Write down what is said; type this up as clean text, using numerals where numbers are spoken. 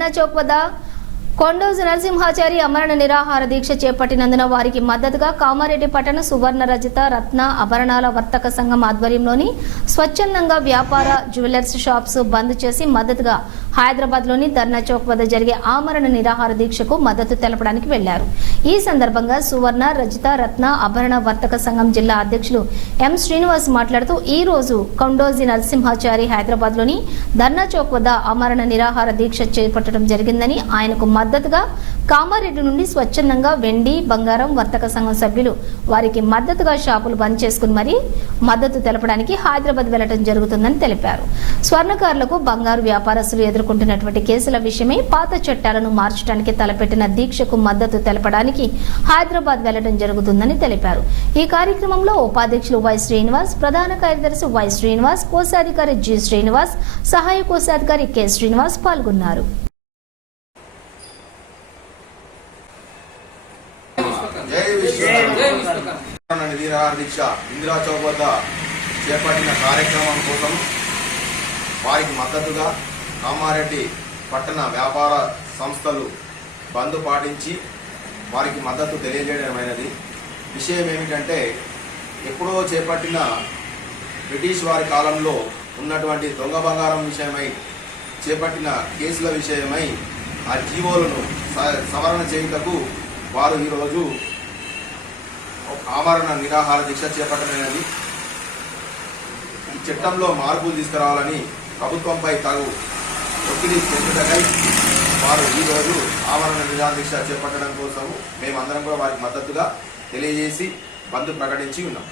ధర్నా చౌక్ వద్ద కొండోజు నరసింహాచారి అమరణ నిరాహార దీక్ష చేపట్టినందున వారికి మద్దతుగా కామారెడ్డి పట్టణ సువర్ణ రజిత రత్న ఆభరణాల వర్తక సంఘం ఆధ్వర్యంలోని స్వచ్ఛందంగా వ్యాపార జ్యువెలర్స్ షాప్స్ బంద్ చేసి మద్దతుగా హైదరాబాద్ లోని ధర్నా చౌక్ వద్ద జరిగే ఆమరణ నిరాహార దీక్షకు మద్దతు తెలపడానికి వెళ్లారు. ఈ సందర్భంగా సువర్ణ రజిత రత్న ఆభరణ వర్తక సంఘం జిల్లా అధ్యక్షులు ఎం శ్రీనివాస్ మాట్లాడుతూ ఈ రోజు కొండోజు నరసింహాచారి హైదరాబాద్ లోని ధర్నా చౌక్ వద్ద ఆమరణ నిరాహార దీక్ష చేపట్టడం జరిగిందని, ఆయనకు మద్దతుగా కామారెడ్డి నుండి స్వచ్ఛందంగా వెండి బంగారం వర్తక సంఘం సభ్యులు వారికి మద్దతుగా షాపులు బంద్ చేసుకుని మరీ మద్దతు తెలపడానికి హైదరాబాద్ వెళ్లడం జరుగుతుందని తెలిపారు. స్వర్ణకారులకు బంగారు వ్యాపారస్తులు ఎదుర్కొంటున్నటువంటి కేసుల విషయమై పాత చట్టాలను మార్చడానికి తలపెట్టిన దీక్షకు మద్దతు తెలపడానికి హైదరాబాద్ వెళ్లడం జరుగుతుందని తెలిపారు. ఈ కార్యక్రమంలో ఉపాధ్యక్షులు వై శ్రీనివాస్, ప్రధాన కార్యదర్శి వై శ్రీనివాస్, కోశాధికారి జి శ్రీనివాస్, సహాయ కోశాధికారి కె శ్రీనివాస్ పాల్గొన్నారు. నిరాహార దీక్ష ఇందిరా చౌక్ వద్ద చేపట్టిన కార్యక్రమం కోసం వారికి మద్దతుగా కామారెడ్డి పట్టణ వ్యాపార సంస్థలు బంద్ పాటించి వారికి మద్దతు తెలియజేయడమైనది. విషయం ఏమిటంటే, ఎప్పుడో చేపట్టిన బ్రిటిష్ వారి కాలంలో ఉన్నటువంటి దొంగ బంగారం విషయమై చేపట్టిన కేసుల విషయమై ఆ జీవోలను సవరణ చేయుటకు వారు ఈరోజు ఆమరణ నిరాహార దీక్ష చేపట్టమైనది. ఈ చట్టంలో మార్పులు తీసుకురావాలని ప్రభుత్వంపై తగు ఒత్తిడి పెంచుటకై వారు ఈరోజు ఆమరణ నిరాహార దీక్ష చేపట్టడం కోసం మేమందరం కూడా వారికి మద్దతుగా తెలియజేసి బంద్ ప్రకటించి ఉన్నాం.